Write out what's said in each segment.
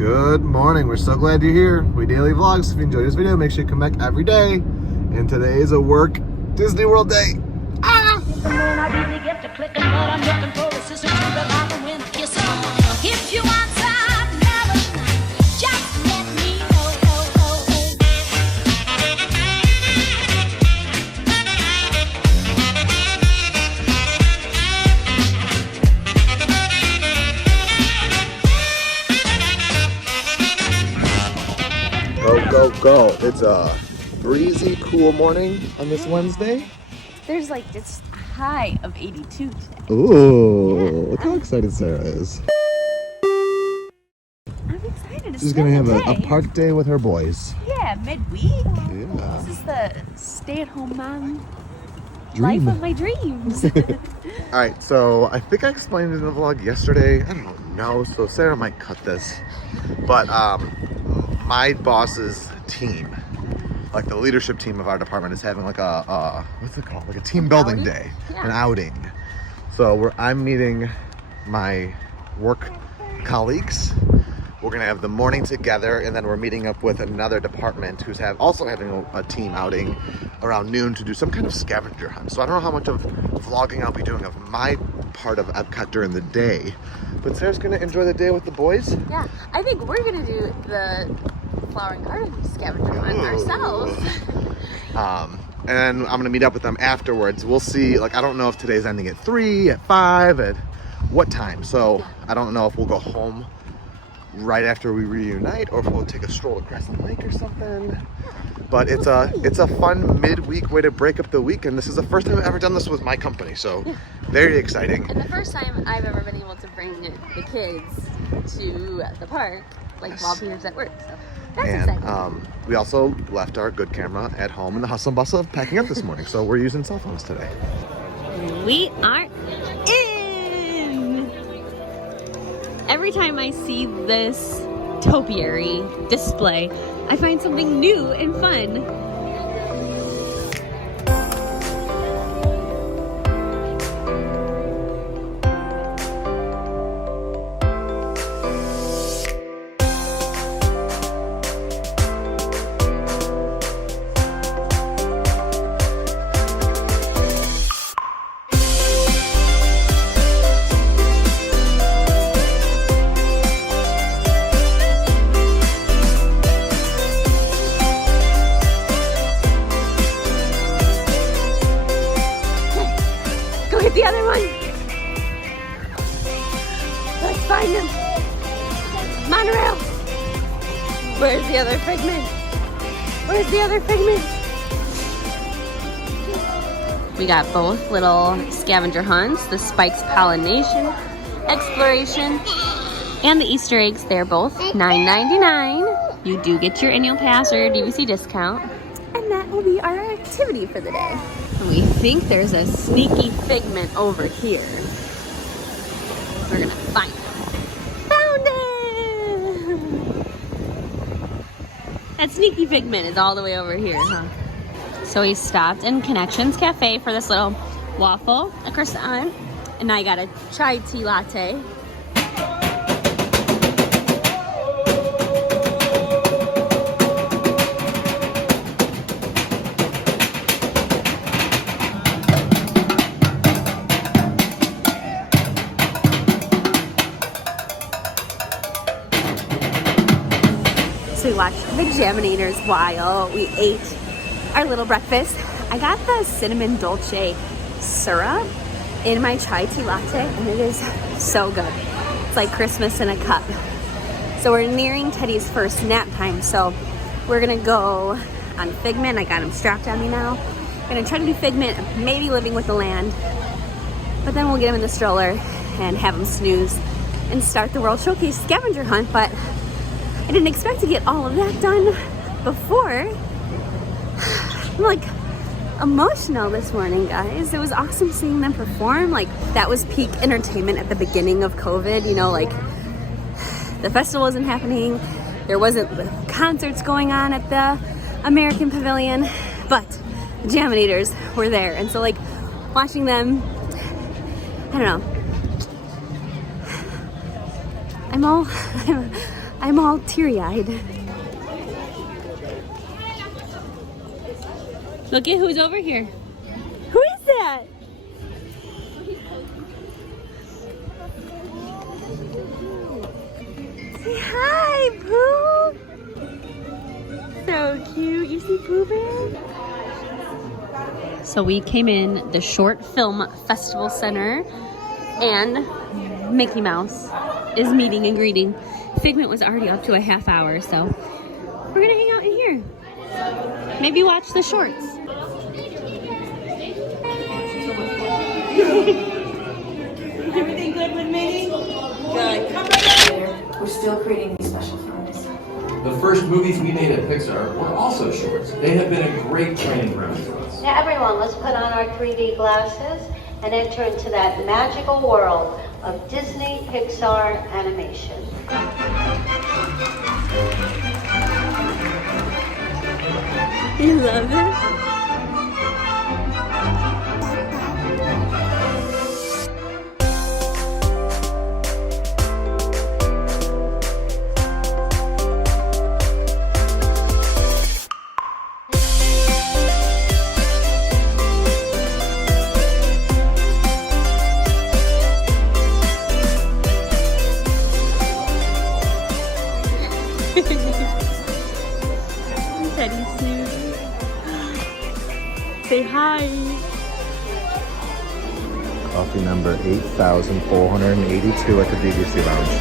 Good morning. We're so glad you're here. We daily vlog, so if you enjoyed this video, make sure you come back every day. And today is a work Disney World day. Ah! I really get to clicking, but I'm looking for a sister to the life and win a kiss. If you want some, never just let me know. Go, go. It's a breezy, cool morning on this Wednesday. There's like this high of 82 today. Ooh, look how excited Sarah is. I'm excited. She's gonna have a park day with her boys. Yeah, midweek. Yeah. This is the stay-at-home mom Dream. life of my dreams. Alright, so I think I explained it in the vlog yesterday. I don't know, so Sarah might cut this. But my boss's team, like the leadership team of our department, is having like a what's it called? Like a team building day, an outing. So I'm meeting my work colleagues. We're gonna have the morning together, and then we're meeting up with another department who's also having a team outing around noon to do some kind of scavenger hunt. So I don't know how much of vlogging I'll be doing of my part of Epcot during the day, but Sarah's gonna enjoy the day with the boys. Yeah, I think we're gonna do the flower and garden scavenger hunt ourselves. And I'm gonna meet up with them afterwards. We'll see. Like, I don't know if today's ending at 3, at 5, at what time. So I don't know if we'll go home right after we reunite, or if we'll take a stroll across the lake or something. But it's a fun midweek way to break up the week, and this is the first time I've ever done this with my company, so very exciting. And the first time I've ever been able to bring the kids to the park, like while Peter's at work. So that's exciting. We also left our good camera at home in the hustle and bustle of packing up this morning, so we're using cell phones today. We are in! Every time I see this topiary display, I find something new and fun. The other one. Let's find them. Monorail. Where's the other figment? Where's the other figment? We got both little scavenger hunts, the Spike's Pollen-Nation exploration, and the Easter eggs. They're both $9.99. You do get your annual pass or DVC discount. And that will be our activity for the day. We think there's a sneaky figment over here. We're gonna find it. Found it! That sneaky figment is all the way over here, huh? So we stopped in Connections Cafe for this little waffle, a croissant, and I got a chai tea latte. So we watched the Jaminators while we ate our little breakfast. I got the cinnamon dolce syrup in my chai tea latte, and it is so good. It's like Christmas in a cup. So we're nearing Teddy's first nap time, so we're gonna go on Figment. I got him strapped on me now. Gonna try to do Figment, maybe Living with the Land, but then we'll get him in the stroller and have him snooze and start the World Showcase scavenger hunt. But I didn't expect to get all of that done before. I'm like emotional this morning, guys. It was awesome seeing them perform. Like, that was peak entertainment at the beginning of COVID. You know, like, the festival wasn't happening. There wasn't concerts going on at the American Pavilion, but the Jaminators were there. And so, like, watching them, I don't know. I'm all teary-eyed. Look at who's over here. Who is that? Say hi, Pooh. So cute. You see Pooh Bear? So we came in the Short Film Festival Center, and Mickey Mouse is meeting and greeting. Figment was already up to a half hour, so we're gonna hang out in here. Maybe watch the shorts. Everything good with Minnie? Good. Come right over. We're still creating these special films. The first movies we made at Pixar were also shorts. They have been a great training ground for us. Now everyone, let's put on our 3D glasses and enter into that magical world of Disney Pixar animation. You love it? Teddy Snoop. Say hi. Coffee number 8,482 at the BBC Lounge.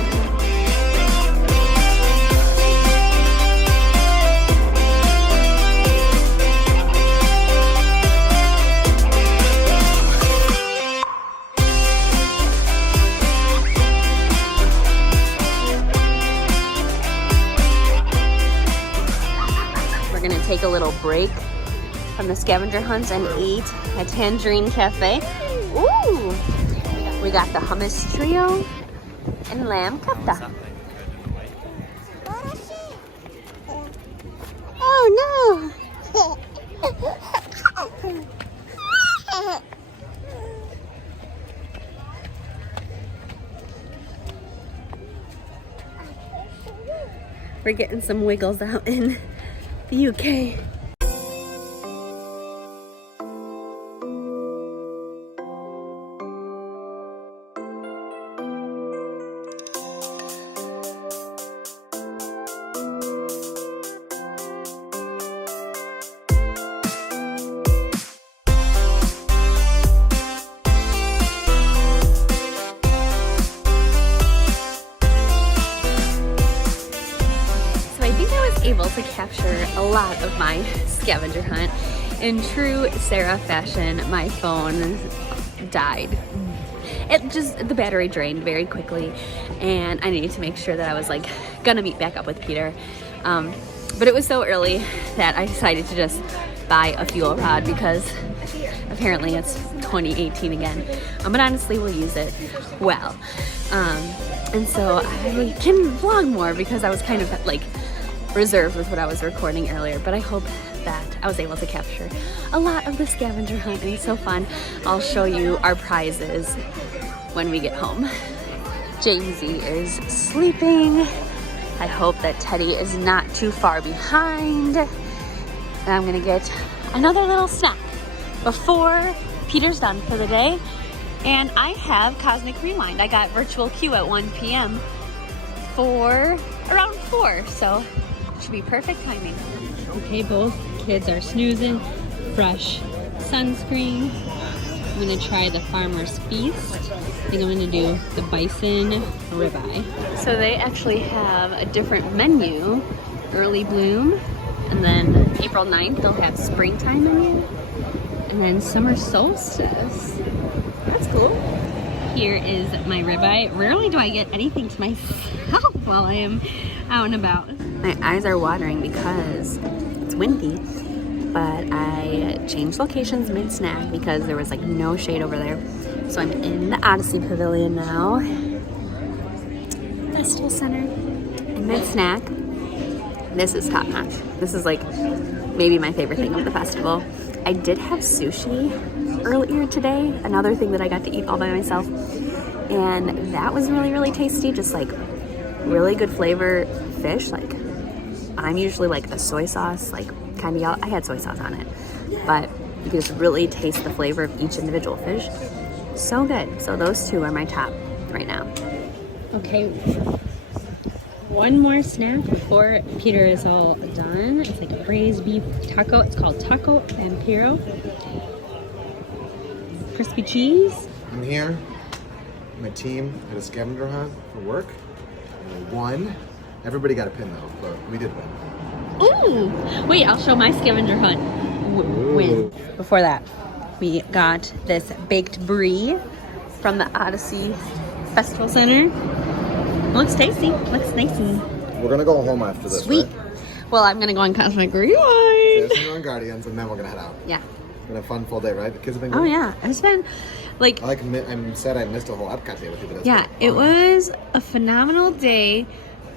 We're gonna take a little break from the scavenger hunts and eat at Tangerine Cafe. Ooh! We got the hummus trio and lamb kofta. Oh no! We're getting some wiggles out in the UK. Able to capture a lot of my scavenger hunt. In true Sarah fashion, my phone died. The battery drained very quickly, and I needed to make sure that I was like gonna meet back up with Peter. But it was so early that I decided to just buy a fuel rod because apparently it's 2018 again. But honestly, we'll use it well. And so I can vlog more because I was kind of like reserved with what I was recording earlier, but I hope that I was able to capture a lot of the scavenger hunt, and it's so fun. I'll show you our prizes when we get home. Jamesy is sleeping. I hope that Teddy is not too far behind. And I'm gonna get another little snack before Peter's done for the day. And I have Cosmic Rewind. I got virtual queue at 1 p.m. for around 4, so should be perfect timing. Okay, both kids are snoozing. Fresh sunscreen. I'm gonna try the Farmer's Feast. I think I'm gonna do the bison ribeye. So they actually have a different menu. Early bloom, and then April 9th they'll have springtime menu, and then summer solstice. That's cool. Here is my ribeye. Rarely do I get anything to myself while I am out and about. My eyes are watering because it's windy, but I changed locations mid-snack because there was like no shade over there. So I'm in the Odyssey Pavilion now. Festival Center. And mid-snack, this is top notch. This is like maybe my favorite thing of the festival. I did have sushi earlier today, another thing that I got to eat all by myself. And that was really, really tasty, just like really good flavor fish. Like, I'm usually like a soy sauce, like kind of yellow. I had soy sauce on it, but you can just really taste the flavor of each individual fish. So good. So those two are my top right now. Okay, one more snack before Peter is all done. It's like a braised beef taco. It's called Taco Vampiro. Crispy cheese. I'm here. My team had a scavenger hunt for work. And we won. Everybody got a pin though, but we did win. Ooh! Wait, I'll show my scavenger hunt win. Before that, we got this baked brie from the Odyssey Festival Center. Looks tasty. Looks tasty. We're gonna go home after this. Sweet. Right? Well, I'm gonna go on Cosmic Rewind. We're going Guardians, and then we're gonna head out. Yeah. It's been a fun full day, right? The kids have been good. Oh yeah, it's been like. I'm sad I missed a whole Epcot day with you. But Yeah, it was a phenomenal day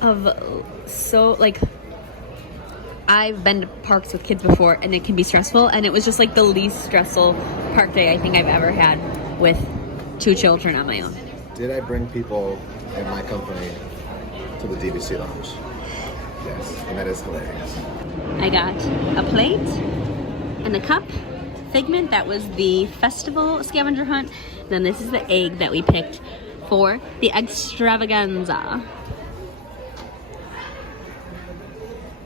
of I've been to parks with kids before and it can be stressful, and it was just like the least stressful park day I think I've ever had with 2 children on my own. Did I bring people in my company to the DVC lounge? Yes, and that is hilarious. I got a plate and a cup. Figment, that was the festival scavenger hunt. Then this is the egg that we picked for the Eggtravaganza.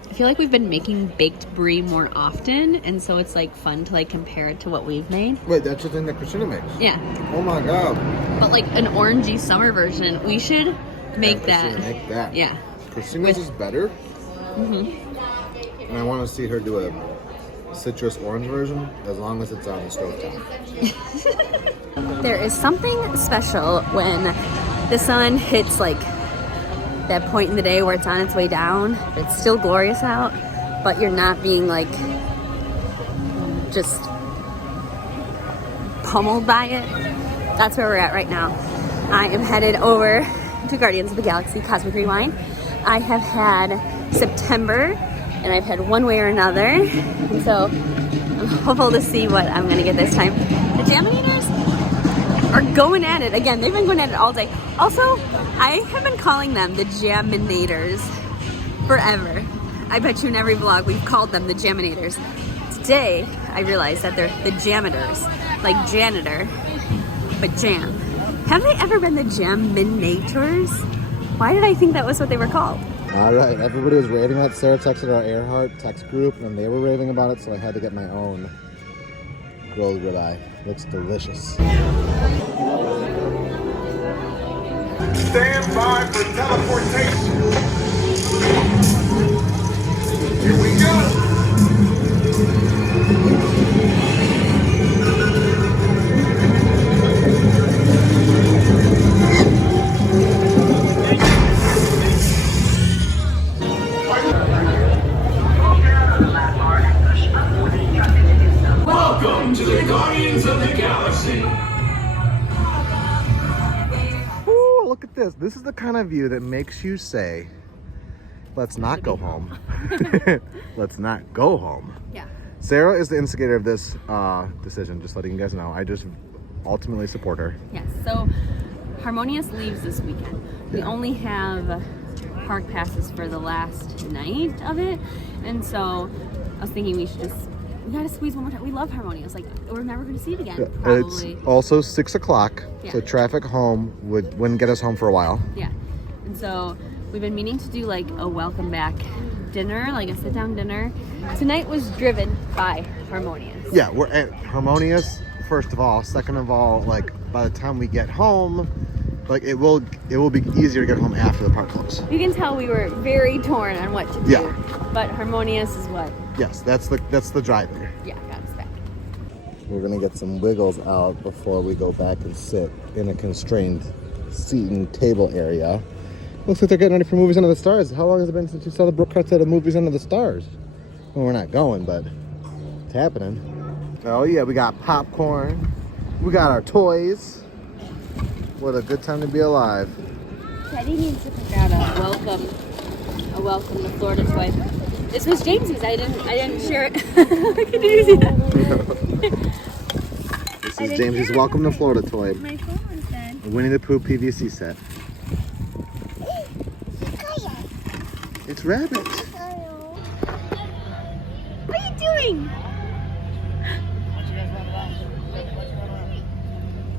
I feel like we've been making baked brie more often, and so it's like fun to like compare it to what we've made. Wait, that's the thing that Christina makes? Yeah. Oh my god. But like an orangey summer version. We should make that. Christina make that. Yeah. Christina's is better. And I want to see her do a citrus orange version, as long as it's on the stovetop. There is something special when the sun hits like that point in the day where it's on its way down. It's still glorious out, but you're not being like just pummeled by it. That's where we're at right now. I am headed over to Guardians of the Galaxy Cosmic Rewind. I have had September, and I've had one way or another, and so I'm hopeful to see what I'm gonna get this time. The Jaminators are going at it again. They've been going at it all day. Also, I have been calling them the Jaminators forever. I bet you in every vlog we've called them the Jaminators. Today, I realized that they're the Jamitors, like janitor, but jam. Have they ever been the Jaminators? Why did I think that was what they were called? All right, everybody was raving about Sarah texted our Earhart text group, and they were raving about it, so I had to get my own grilled ribeye. Looks delicious. Stand by for teleportation. Here we go. Welcome to the Guardians of the Galaxy. Ooh, look at this. This is the kind of view that makes you say, let's not go home. Let's not go home. Yeah. Sarah is the instigator of this decision, just letting you guys know. I just ultimately support her. Yes, so Harmonious leaves this weekend. We only have park passes for the last night of it, and so I was thinking we gotta squeeze one more time. We love Harmonious, like we're never gonna see it again, probably. It's also 6 o'clock, Yeah. so traffic home wouldn't get us home for a while. Yeah, and so we've been meaning to do like a welcome back dinner, like a sit down dinner. Tonight was driven by Harmonious. Yeah, we're at Harmonious, first of all. Second of all, like by the time we get home, like it will be easier to get home after the park closes. You can tell we were very torn on what to do. Yeah. But Harmonious is what? Yes, that's the driver. Yeah, got us back. We're gonna get some wiggles out before we go back and sit in a constrained seating table area. Looks like they're getting ready for Movies Under the Stars. How long has it been since you saw the Brookharts at a Movies Under the Stars? Well, we're not going, but it's happening. Oh yeah, we got popcorn. We got our toys. What a good time to be alive. Daddy needs to pick out a welcome to Florida toy. This was James's. I didn't share it. Can you see that? This is James's Welcome to Florida toy. My phone was dead. A Winnie the Pooh PVC set. It's Rabbit. What are you doing?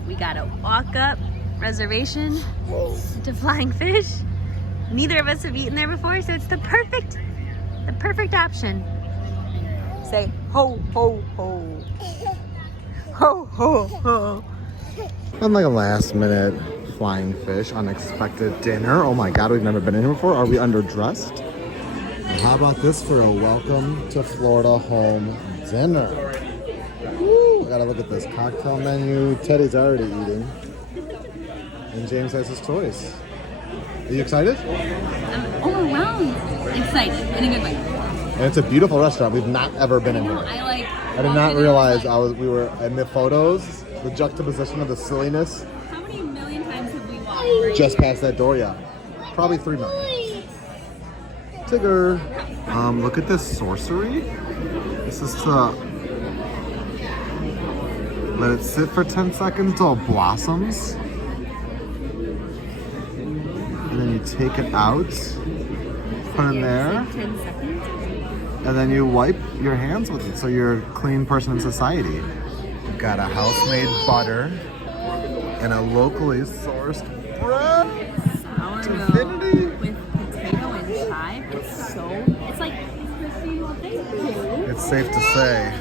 We gotta walk up reservation to Flying Fish. Neither of us have eaten there before, so it's the perfect option. Say ho ho ho. Ho ho ho. I'm like a last minute Flying Fish unexpected dinner. Oh my god, we've never been in here before. Are we underdressed? And how about this for a welcome to Florida home dinner? Woo, I gotta look at this cocktail menu. Teddy's already eating. And James has his choice. Are you excited? I'm overwhelmed. Excited in a good way. And it's a beautiful restaurant. We've not ever been in here. I did not realize we were in the photos, the juxtaposition of the silliness. How many million times have we walked? Just past that door, yeah. Probably 3 million. Tigger. Look at this sorcery. This is to let it sit for 10 seconds until it blossoms. And then you take it out, put it in there. 10 seconds. And then you wipe your hands with it so you're a clean person in society. We've got a house-made butter and a locally sourced bread. Sourdough with potato and chive. It's like crispy. Well, thank you. It's safe to say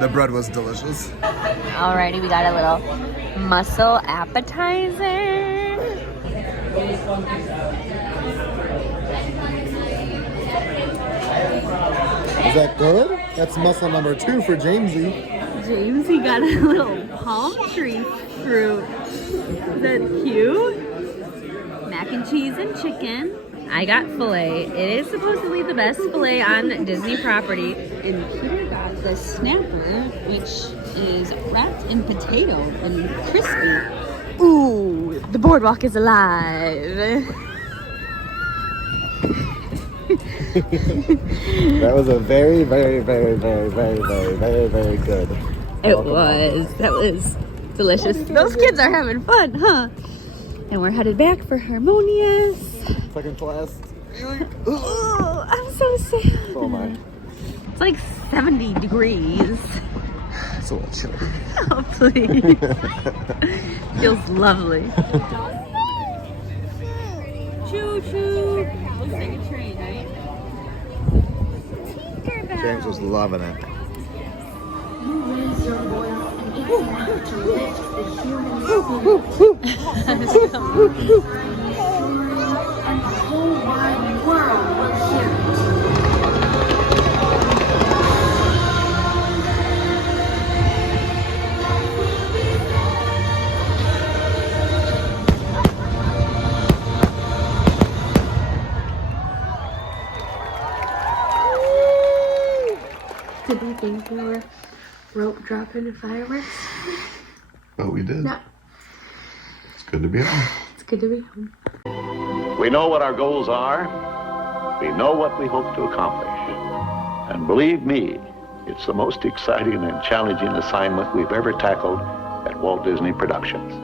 the bread was delicious. Alrighty, we got a little mussel appetizer. Is that good? That's muscle number 2 for Jamesy. Jamesy got a little palm tree fruit. Is that cute? Mac and cheese and chicken. I got filet. It is supposedly the best filet on Disney property. And Peter got the snapper, which is wrapped in potato and crispy. Ooh, the boardwalk is alive. That was a very, very, very, very, very, very, very, very good. It was. That was delicious. Those kids are having fun, huh? And we're headed back for Harmonious. Second to last. Oh, I'm so sad. So am I. It's like 70 degrees. It's a little chilly. Oh, please. Feels lovely. Choo choo. Looks like a train, right? James was loving it. Did we think we were rope dropping fireworks? Oh, we did. No. It's good to be home. It's good to be home. We know what our goals are. We know what we hope to accomplish. And believe me, it's the most exciting and challenging assignment we've ever tackled at Walt Disney Productions.